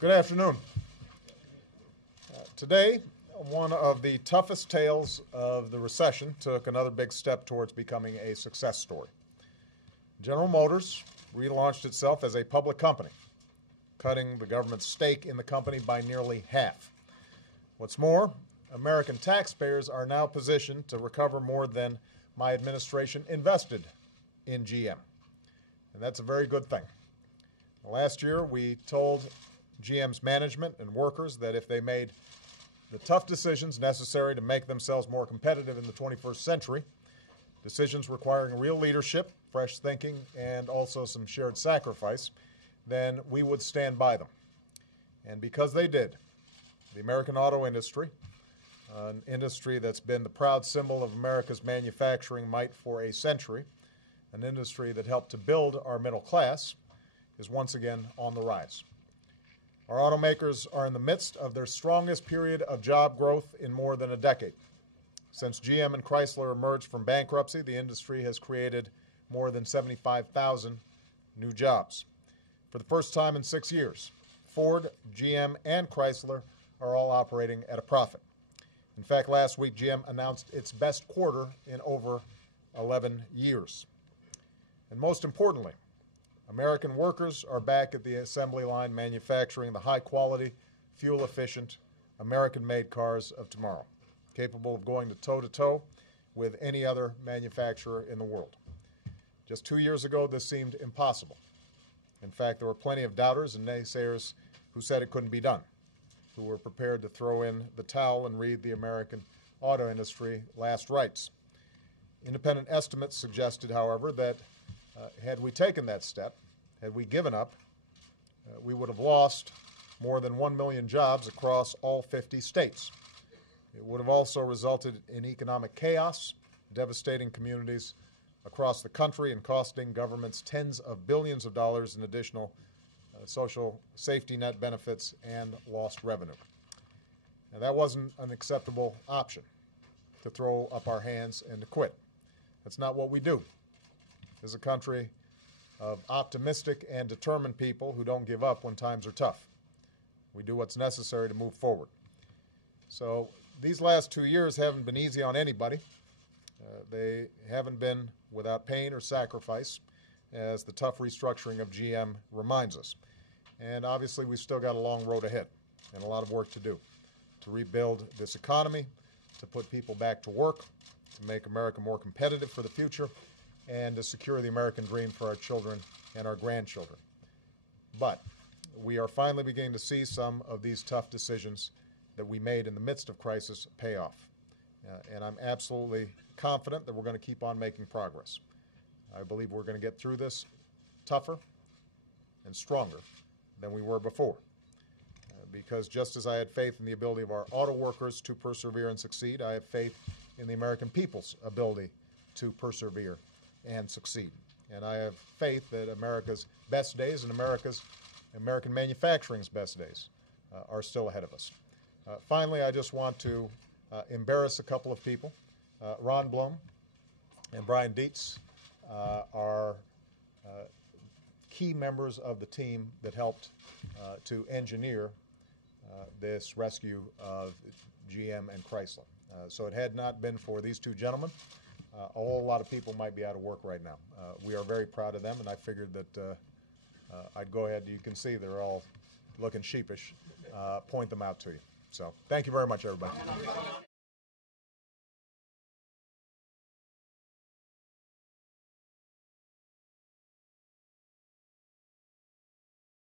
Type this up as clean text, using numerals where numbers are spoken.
Good afternoon. Today, one of the toughest tales of the recession took another big step towards becoming a success story. General Motors relaunched itself as a public company, cutting the government's stake in the company by nearly half. What's more, American taxpayers are now positioned to recover more than my administration invested in GM. And that's a very good thing. Last year, we told GM's management and workers that if they made the tough decisions necessary to make themselves more competitive in the 21st century, decisions requiring real leadership, fresh thinking, and also some shared sacrifice, then we would stand by them. And because they did, the American auto industry, an industry that's been the proud symbol of America's manufacturing might for a century, an industry that helped to build our middle class, is once again on the rise. Our automakers are in the midst of their strongest period of job growth in more than a decade. Since GM and Chrysler emerged from bankruptcy, the industry has created more than 75,000 new jobs. For the first time in 6 years, Ford, GM, and Chrysler are all operating at a profit. In fact, last week, GM announced its best quarter in over 11 years. And most importantly, American workers are back at the assembly line manufacturing the high-quality, fuel-efficient, American-made cars of tomorrow, capable of going toe-to-toe with any other manufacturer in the world. Just 2 years ago, this seemed impossible. In fact, there were plenty of doubters and naysayers who said it couldn't be done, who were prepared to throw in the towel and read the American auto industry last rites. Independent estimates suggested, however, that had we taken that step, had we given up, we would have lost more than 1 million jobs across all 50 states. It would have also resulted in economic chaos, devastating communities across the country, and costing governments tens of billions of dollars in additional social safety net benefits and lost revenue. Now, that wasn't an acceptable option, to throw up our hands and to quit. That's not what we do. This is a country of optimistic and determined people who don't give up when times are tough. We do what's necessary to move forward. So these last 2 years haven't been easy on anybody. They haven't been without pain or sacrifice, as the tough restructuring of GM reminds us. And obviously, we've still got a long road ahead and a lot of work to do to rebuild this economy, to put people back to work, to make America more competitive for the future, and to secure the American dream for our children and our grandchildren. But we are finally beginning to see some of these tough decisions that we made in the midst of crisis pay off. And I'm absolutely confident that we're going to keep on making progress. I believe we're going to get through this tougher and stronger than we were before. Because just as I had faith in the ability of our auto workers to persevere and succeed, I have faith in the American people's ability to persevere and succeed. And I have faith that America's best days and American manufacturing's best days are still ahead of us. Finally, I just want to embarrass a couple of people. Ron Blum and Brian Dietz are key members of the team that helped to engineer this rescue of GM and Chrysler. So it had not been for these two gentlemen, a whole lot of people might be out of work right now. We are very proud of them, and I figured that I'd go ahead. You can see they're all looking sheepish. Point them out to you. So thank you very much, everybody.